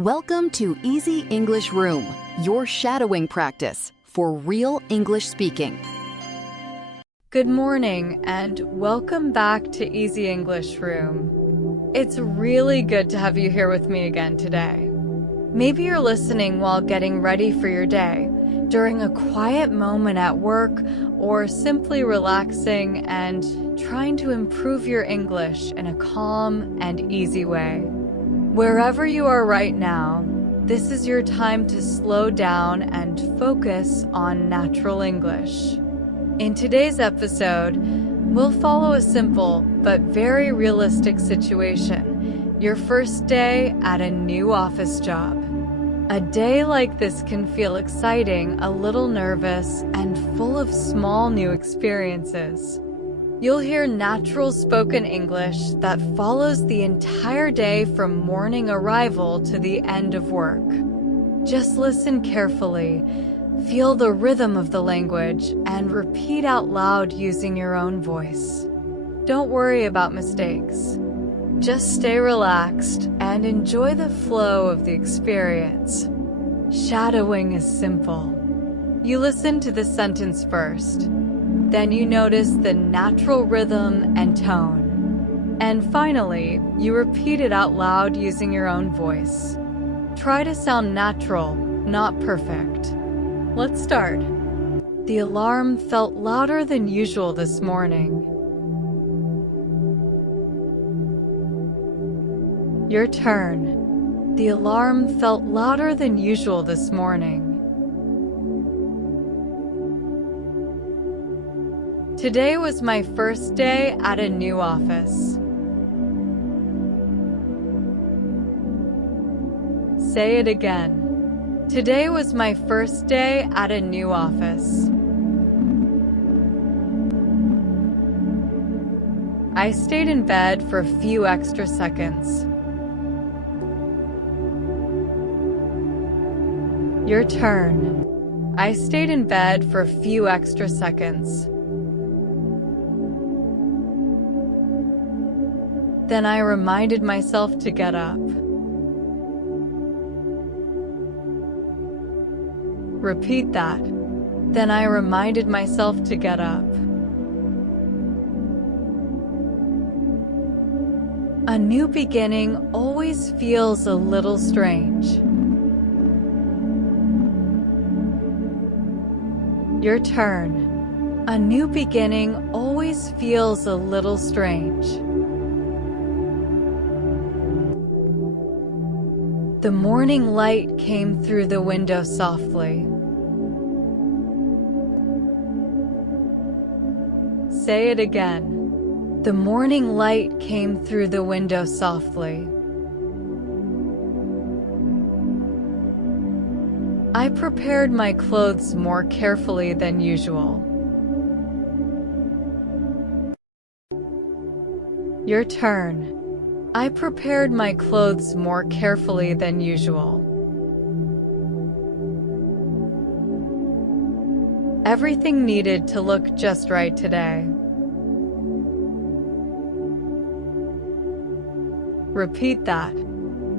Welcome to Easy English Room, your shadowing practice for real English speaking. Good morning and welcome back to Easy English Room. It's really good to have you here with me again today. Maybe you're listening while getting ready for your day, during a quiet moment at work, or simply relaxing and trying to improve your English in a calm and easy way. Wherever you are right now, this is your time to slow down and focus on natural English. In today's episode, we'll follow a simple but very realistic situation: your first day at a new office job. A day like this can feel exciting, a little nervous, and full of small new experiences. You'll hear natural spoken English that follows the entire day from morning arrival to the end of work. Just listen carefully, feel the rhythm of the language, and repeat out loud using your own voice. Don't worry about mistakes. Just stay relaxed and enjoy the flow of the experience. Shadowing is simple. You listen to the sentence first. Then you notice the natural rhythm and tone. And finally, you repeat it out loud using your own voice. Try to sound natural, not perfect. Let's start. The alarm felt louder than usual this morning. Your turn. The alarm felt louder than usual this morning. Today was my first day at a new office. Say it again. Today was my first day at a new office. I stayed in bed for a few extra seconds. Your turn. I stayed in bed for a few extra seconds. Then I reminded myself to get up. Repeat that. Then I reminded myself to get up. A new beginning always feels a little strange. Your turn. A new beginning always feels a little strange. The morning light came through the window softly. Say it again. The morning light came through the window softly. I prepared my clothes more carefully than usual. Your turn. I prepared my clothes more carefully than usual. Everything needed to look just right today. Repeat that.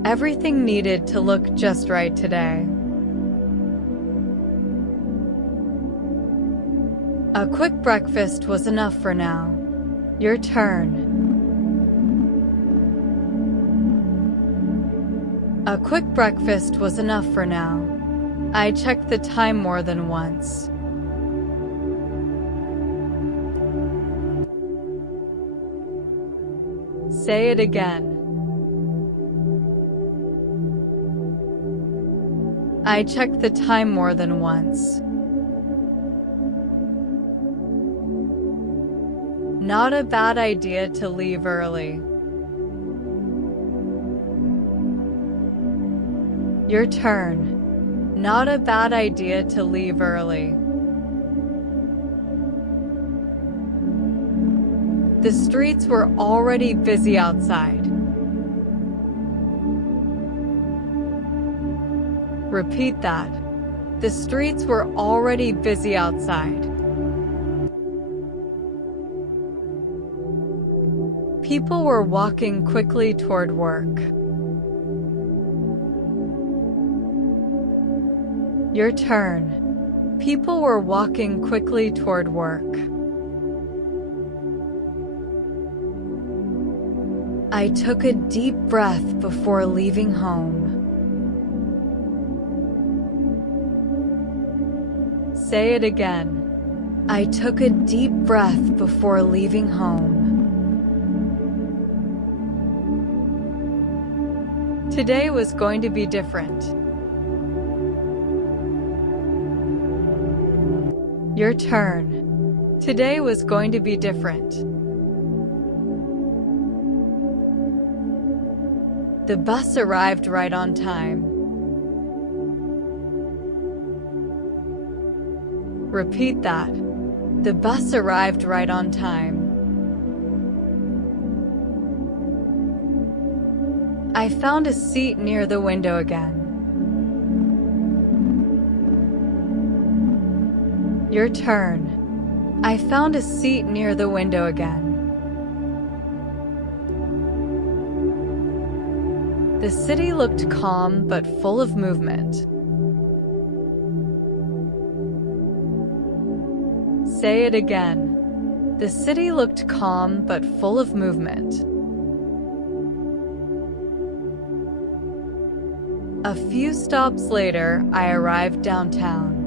Everything needed to look just right today. A quick breakfast was enough for now. Your turn. A quick breakfast was enough for now. I checked the time more than once. Say it again. I checked the time more than once. Not a bad idea to leave early. Your turn. Not a bad idea to leave early. The streets were already busy outside. Repeat that. The streets were already busy outside. People were walking quickly toward work. Your turn. People were walking quickly toward work. I took a deep breath before leaving home. Say it again. I took a deep breath before leaving home. Today was going to be different. Your turn. Today was going to be different. The bus arrived right on time. Repeat that. The bus arrived right on time. I found a seat near the window again. Your turn. I found a seat near the window again. The city looked calm but full of movement. Say it again. The city looked calm but full of movement. A few stops later, I arrived downtown.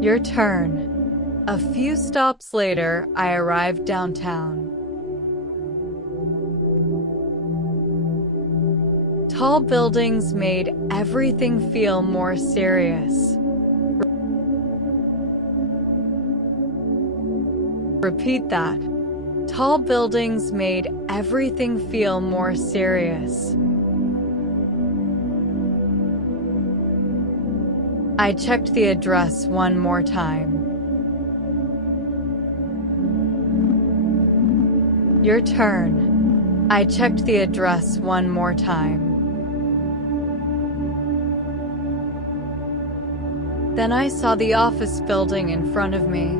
Your turn. A few stops later, I arrived downtown. Tall buildings made everything feel more serious. Repeat that. Tall buildings made everything feel more serious. I checked the address one more time. Your turn. I checked the address one more time. Then I saw the office building in front of me.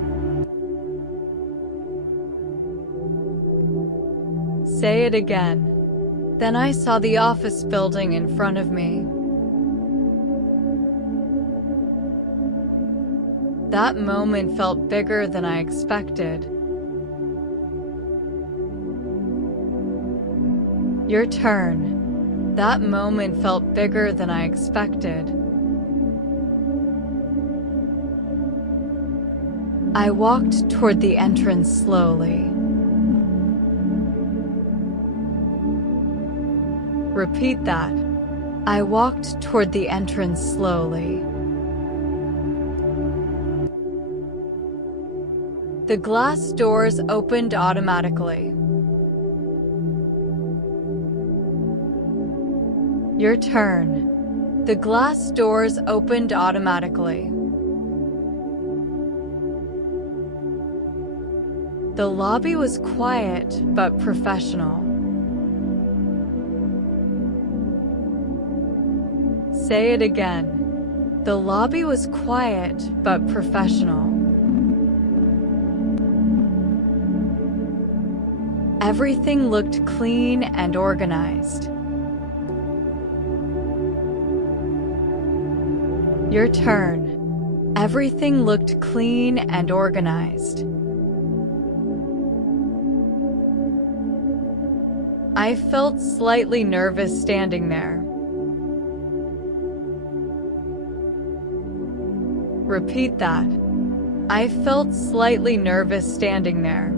Say it again. Then I saw the office building in front of me. That moment felt bigger than I expected. Your turn. That moment felt bigger than I expected. I walked toward the entrance slowly. Repeat that. I walked toward the entrance slowly. The glass doors opened automatically. Your turn. The glass doors opened automatically. The lobby was quiet but professional. Say it again. The lobby was quiet but professional. Everything looked clean and organized. Your turn. Everything looked clean and organized. I felt slightly nervous standing there. Repeat that. I felt slightly nervous standing there.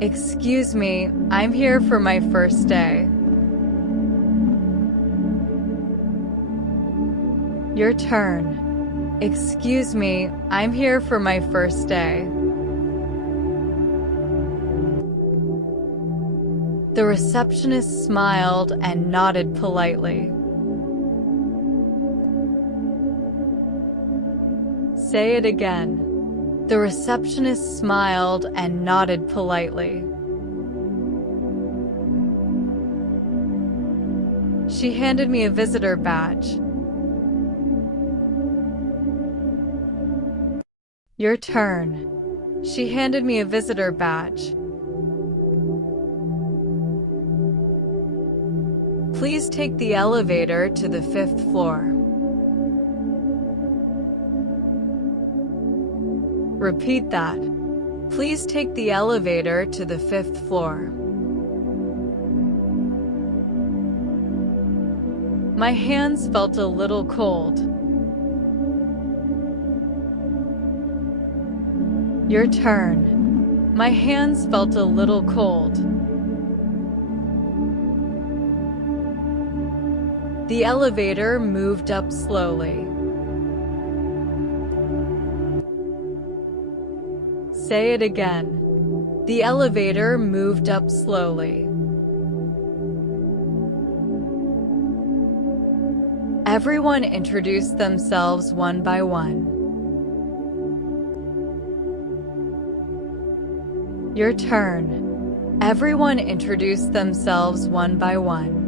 Excuse me, I'm here for my first day. Your turn. Excuse me, I'm here for my first day. The receptionist smiled and nodded politely. Say it again. The receptionist smiled and nodded politely. She handed me a visitor badge. Your turn. She handed me a visitor badge. Please take the elevator to the 5th floor. Repeat that. Please take the elevator to the 5th floor. My hands felt a little cold. Your turn. My hands felt a little cold. The elevator moved up slowly. Say it again. The elevator moved up slowly. Everyone introduced themselves one by one. Your turn. Everyone introduced themselves one by one.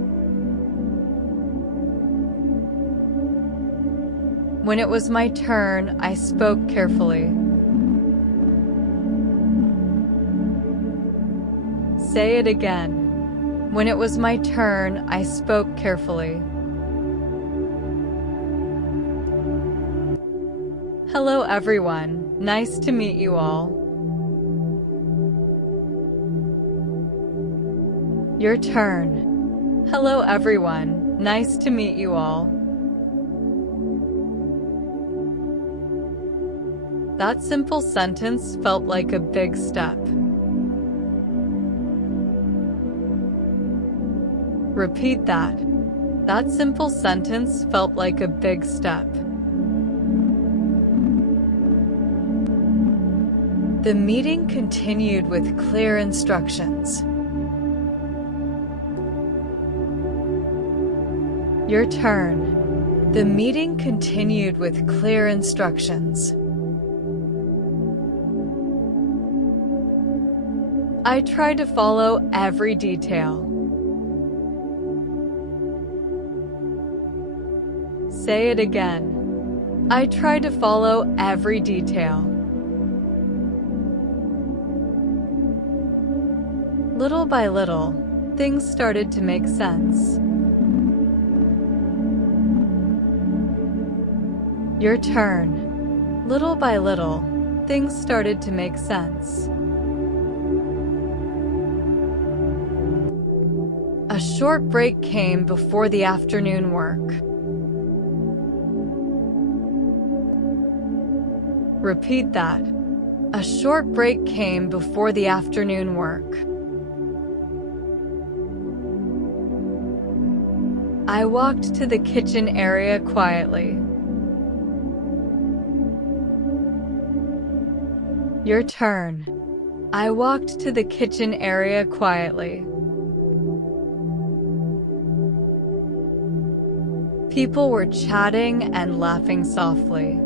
When it was my turn, I spoke carefully. Say it again. When it was my turn, I spoke carefully. Hello everyone, nice to meet you all. Your turn. Hello everyone, nice to meet you all. That simple sentence felt like a big step. Repeat that. That simple sentence felt like a big step. The meeting continued with clear instructions. Your turn. The meeting continued with clear instructions. I tried to follow every detail. Say it again. I tried to follow every detail. Little by little, things started to make sense. Your turn. Little by little, things started to make sense. A short break came before the afternoon work. Repeat that. A short break came before the afternoon work. I walked to the kitchen area quietly. Your turn. I walked to the kitchen area quietly. People were chatting and laughing softly.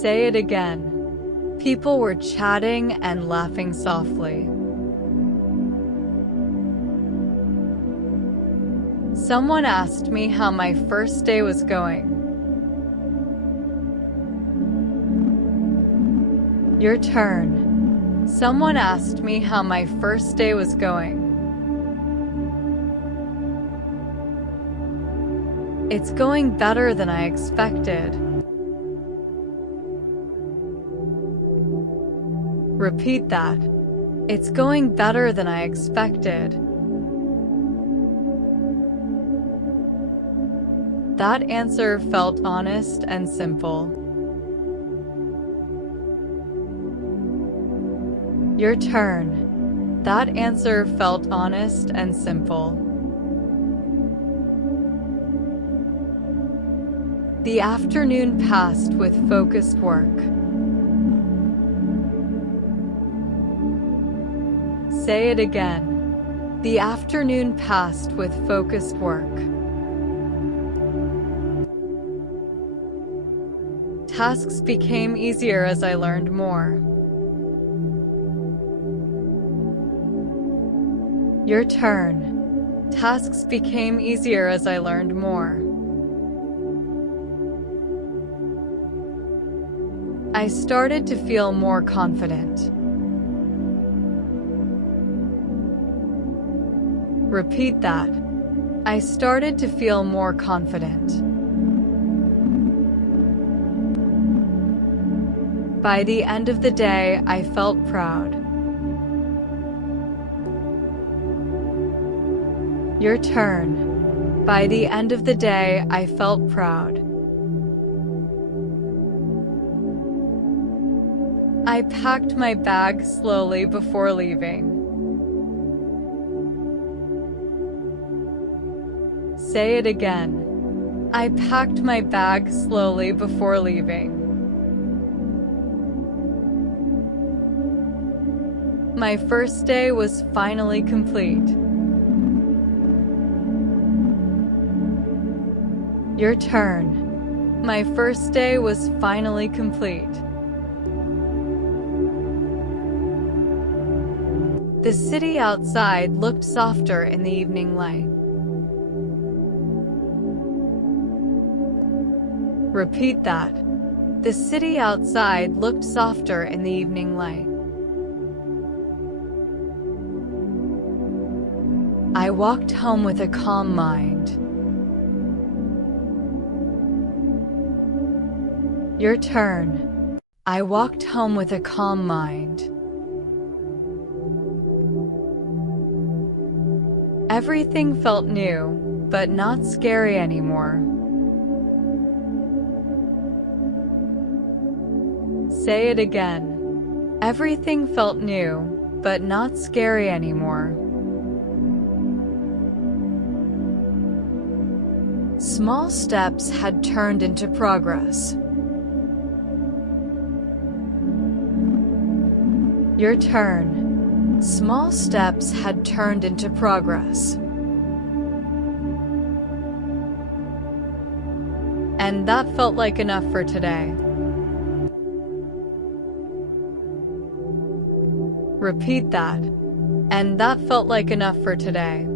Say it again. People were chatting and laughing softly. Someone asked me how my first day was going. Your turn. Someone asked me how my first day was going. It's going better than I expected. Repeat that. It's going better than I expected. That answer felt honest and simple. Your turn. That answer felt honest and simple. The afternoon passed with focused work. Say it again. The afternoon passed with focused work. Tasks became easier as I learned more. Your turn. Tasks became easier as I learned more. I started to feel more confident. Repeat that. I started to feel more confident. By the end of the day, I felt proud. Your turn. By the end of the day, I felt proud. I packed my bag slowly before leaving. Say it again. I packed my bag slowly before leaving. My first day was finally complete. Your turn. My first day was finally complete. The city outside looked softer in the evening light. Repeat that. The city outside looked softer in the evening light. I walked home with a calm mind. Your turn. I walked home with a calm mind. Everything felt new, but not scary anymore. Say it again. Everything felt new, but not scary anymore. Small steps had turned into progress. Your turn. Small steps had turned into progress. And that felt like enough for today. Repeat that. And that felt like enough for today.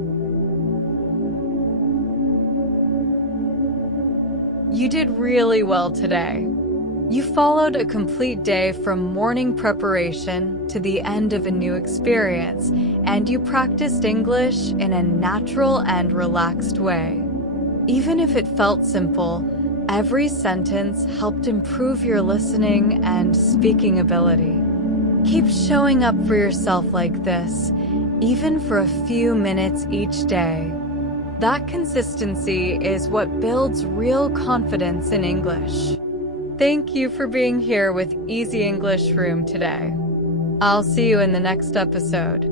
You did really well today. You followed a complete day from morning preparation to the end of a new experience, and you practiced English in a natural and relaxed way. Even if it felt simple, every sentence helped improve your listening and speaking ability. Keep showing up for yourself like this, even for a few minutes each day. That consistency is what builds real confidence in English. Thank you for being here with Easy English Room today. I'll see you in the next episode.